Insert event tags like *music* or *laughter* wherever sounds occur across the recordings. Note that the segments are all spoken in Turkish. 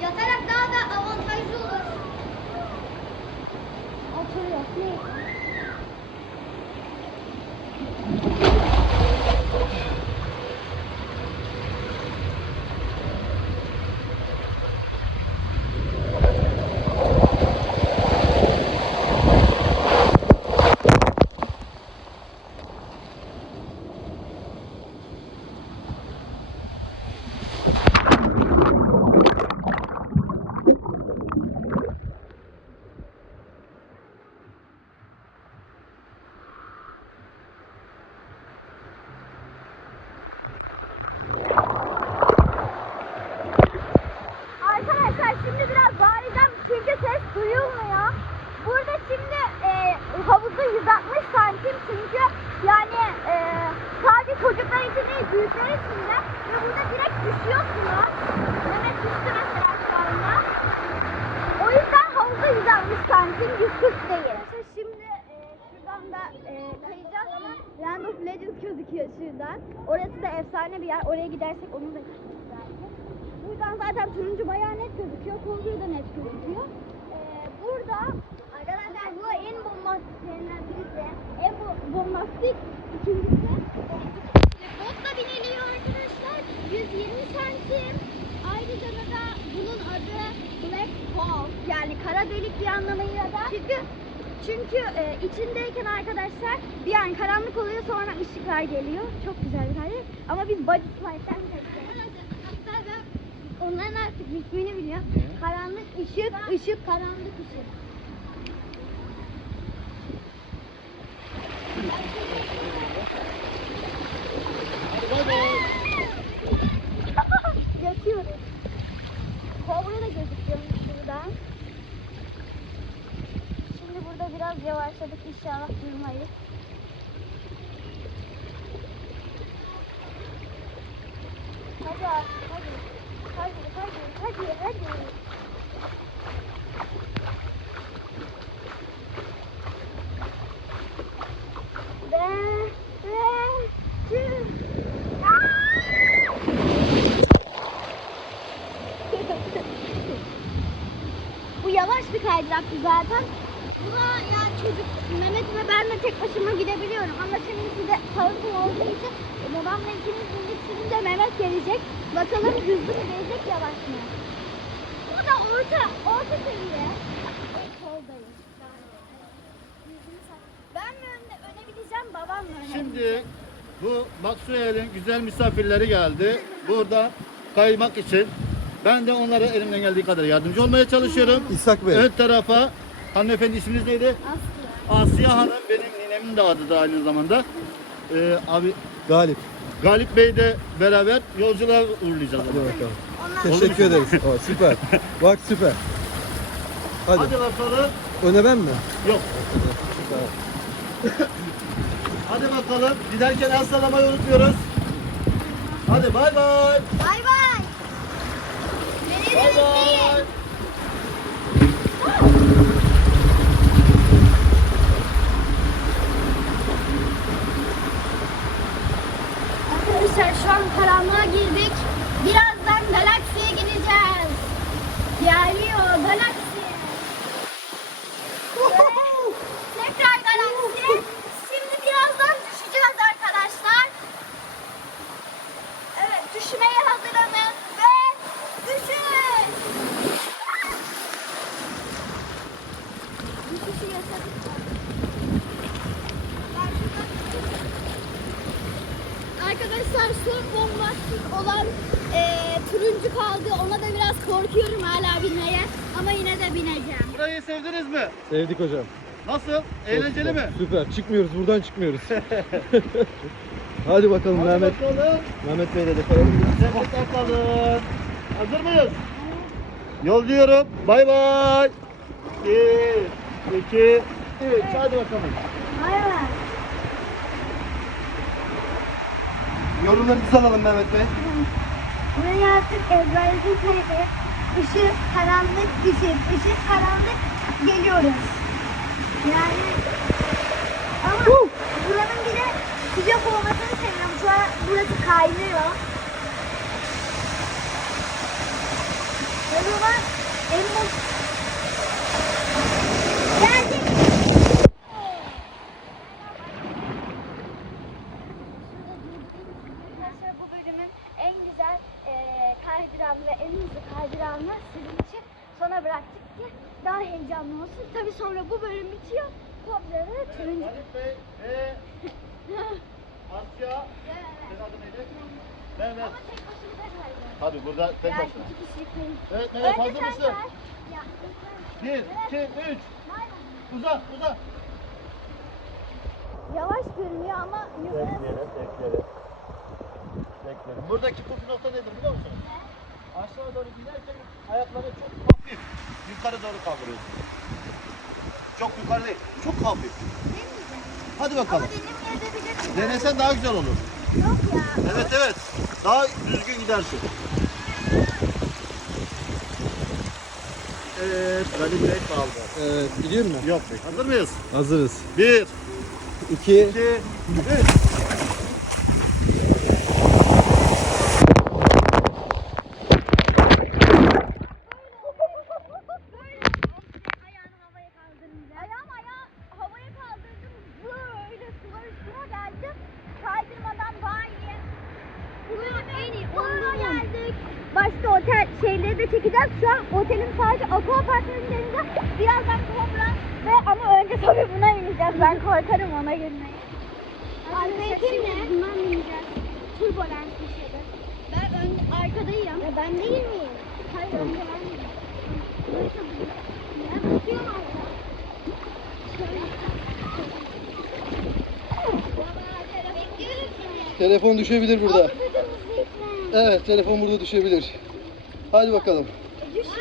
Yatarak daha da avantajlı olur. Oturuyor. Ne? Arkadaşlar şimdi biraz bağıracağım çünkü ses duyulmuyor. Burada şimdi e, havuzu 160 santim çünkü yani e, sadece çocuklar için değil büyükler için de ve burada direkt düşüyor suya. Mehmet düştü mesela şu anda. O yüzden havuzu 160 santim 140 değil. Şimdi e, şuradan da e, kayacağız ama Land of Legends gözüküyor şuradan. Orası da efsane bir yer. Oraya gidersek onu da çekeriz belki. Buradan zaten turuncu bayağı net gözüküyor. Kontuyu da net gözüküyor. Ee, burada arkadaşlar bu en bombastiklerinden birisi. En bo- bombastik ikincisi. Botla biniliyor arkadaşlar. 120 santim. Ayrıca da bunun adı Black Hole. Yani kara delik bir anlamıyla da. Çünkü çünkü e, içindeyken arkadaşlar bir an karanlık oluyor sonra ışıklar geliyor. Çok güzel bir hali. Ama biz body slide'den onların artık ismini biliyor. Karanlık ışık, ışık, karanlık ışık. Yatıyoruz. Kobra da gözüküyormuş. Şimdi burada biraz yavaşladık inşallah durmayız. Hadi hadi. Hadi hadi hadi hadi. Bu yavaş bir kaydıraktı zaten. Buna ya çocuk Mehmet ve ben de tek başıma gidebiliyorum ama şimdi size tanıtım olduğu için babamla ikimiz bindik şimdi de Mehmet gelecek. Bakalım hızlı mı gelecek yavaş mı? Bu da orta, orta seviye. Ben mi önde, öne gideceğim babam mı öne? Şimdi bu Maksuel'in güzel misafirleri geldi. Burada kaymak için. Ben de onlara elimden geldiği kadar yardımcı olmaya çalışıyorum. İshak Bey. Ön tarafa hanımefendi isminiz neydi? Aslı. Asiye Hanım benim ninemin de adı da aynı zamanda. Ee, abi Galip. Galip Bey de beraber yolculuğa uğurlayacağız. Hadi bakalım. Teşekkür ederiz. Aa, süper. Bak süper. Hadi. Hadi bakalım. Öne ben mi? Yok. Hadi bakalım. Giderken el sallamayı unutmuyoruz. Hadi bay bay. Bay bay. Beni Bay de bay. bekleyin. Arkadaşlar şu an karanlığa girdik. Birazdan galaksiye gideceğiz. Geliyor galaksi. Ve Tekrar galaksi. Şimdi birazdan düşeceğiz arkadaşlar. Evet düşmeye hazırlanın ve düşün. Düşüşü yaşadık. Arkadaşlar son bombastik olan eee, turuncu kaldı. Ona da biraz korkuyorum hala binmeye. Ama yine de bineceğim. Burayı sevdiniz mi? Sevdik hocam. Nasıl? Eğlenceli mi? Süper. Çıkmıyoruz. Buradan çıkmıyoruz. *laughs* Hadi bakalım Hadi Mehmet. bakalım. Mehmet Bey'le de kalalım. Nefes alalım. Hazır mıyız? Yolluyorum. Bay bay. Bir, iki, üç. Hadi bakalım. Hayır. Yorumlarınızı alalım Mehmet Bey. Burayı artık ezberledik. Işık, karanlık, ışık, ışık, karanlık geliyoruz. Yani ama buranın bir de sıcak olmasını seviyorum. Şu an burası kaynıyor. Ve buralar en mutlu. Geldik. Arkadaşlar bu bölümün en güzel eee kaydıran ve en hızlı kaydıranını sizin için sona bıraktık ki daha heyecanlı olsun. Tabi sonra bu bölüm bitiyor. De turuncu. Halit Bey ve *laughs* Asya. Senin adın neydi? Mehmet. Ama tek başımıza kaydı. Tabii burada tek Yani başına. iki kişilik değil. Evet Mehmet Önce hazır mısın? Ya, Bir, iki, üç. Uza, uza. Yavaş görünüyor ama yukarı Bekleyelim, bekleyelim. Bekleyelim. Buradaki puf nokta nedir biliyor musunuz? Aşağı doğru giderken ayakları çok hafif yukarı doğru kaldırıyorsun. Çok yukarı değil, çok hafif. Hadi bakalım. Denesen daha güzel olur. Yok ya. Evet evet. Daha düzgün gidersin. Evet, Galip Bey kaldı. Evet, gidiyor mu? Yok. Hazır mıyız? Hazırız. Bir, 2 iki, üç. Başka otel şeyleri de çekeceğiz. Şu an otelin sadece aqua parkının üzerinde. Birazdan kobra ve ama önce tabii buna bineceğiz. Ben korkarım ona girmeye. Arkadaki ne? Bundan bineceğiz. Turbulans bir şeydir. Ben ön, arkadayım. Ya ben değil miyim? Hayır önce ben miyim? Tutuyorum arada. Telefon düşebilir burada. Evet, telefon burada düşebilir. Hadi bakalım. İnşallah.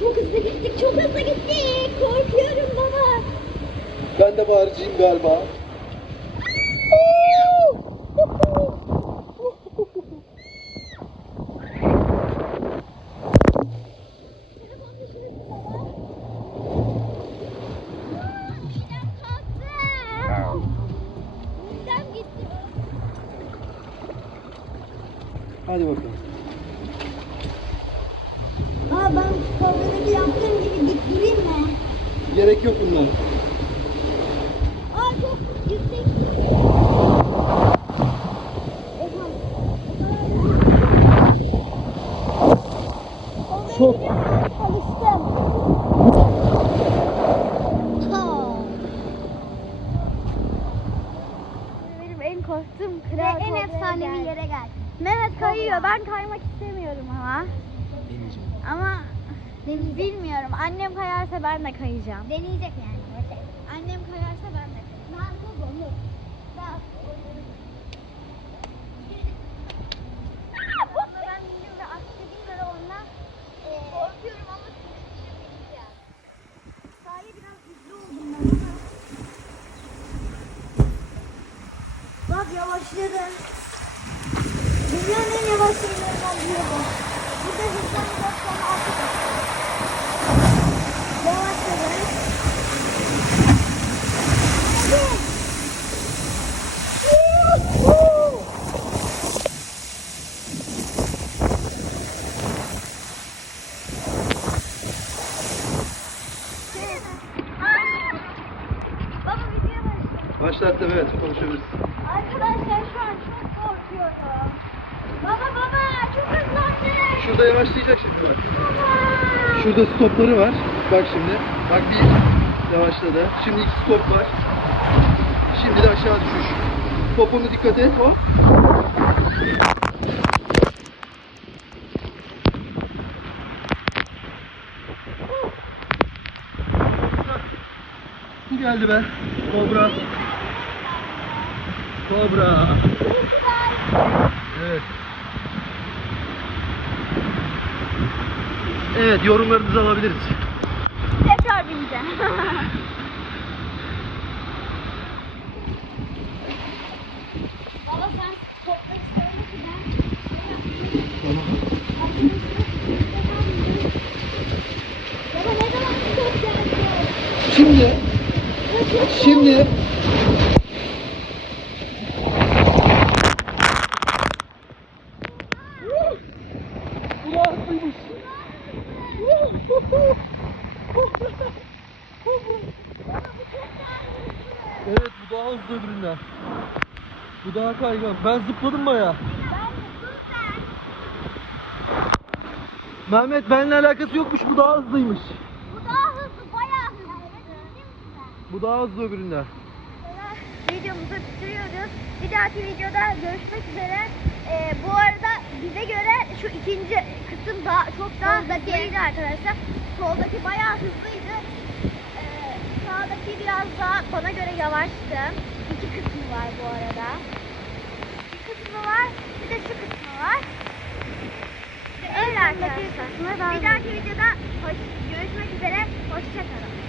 Çok hızlı gittik, çok hızlı gittik. Korkuyorum baba. Ben de bağırıcıyım galiba. Hadi bakalım. Aa ben kavgadaki yaptığım gibi dik durayım mı? Gerek yok bundan. Aa çok yüksek. Çok. Alıştım. Ha. Benim en korktuğum kral Ve en efsanevi yere geldim. Mehmet kayıyor. Ben kaymak istemiyorum ama. Ama bilmiyorum. Annem kayarsa ben de kayacağım. Deneyecek yani. Annem kayarsa ben de kayacağım. Ben de olur. Onunla ben bindim ve atladığım göre onunla e, korkuyorum ama size düşebileceğim. Sahi biraz hızlı oldum ben ama. Bak yavaşladı. Dünyanın en yavaş şeylerinden biri bu. Burada. Hadi. Yuhuu! Baba video başla. Başlattım evet, konuşabiliriz. Arkadaşlar şu an çok korkuyorum. Baba baba çok hızlandı. Şurada yavaşlayacak şimdi bak. Şurada stopları var. Bak şimdi. Bak bir yavaşladı. Şimdi iki stop var. Şimdi de aşağı düşüş. Poponu dikkat et. Hop. Geldi be. Kobra. Kobra. Evet yorumlarınızı alabiliriz. Tekrar bineceğim. Şimdi, şimdi Bu daha kaygan. Ben zıpladım baya. Mehmet benimle alakası yokmuş bu daha hızlıymış. Bu daha hızlı, bayağı hızlı. Bu daha hızlı öbüründen. Videomuzu bitiriyoruz. Bir dahaki videoda görüşmek üzere. Ee, bu arada bize göre şu ikinci kısım daha çok daha hızlıydı arkadaşlar. Soldaki bayağı hızlıydı. Ee, sağdaki biraz daha bana göre yavaştı. İki kısmı var bu arada. Bir kısmı var, bir de şu kısmı var. Öyle arkadaşlar. Bir dahaki videoda hoş, görüşmek üzere. Hoşçakalın.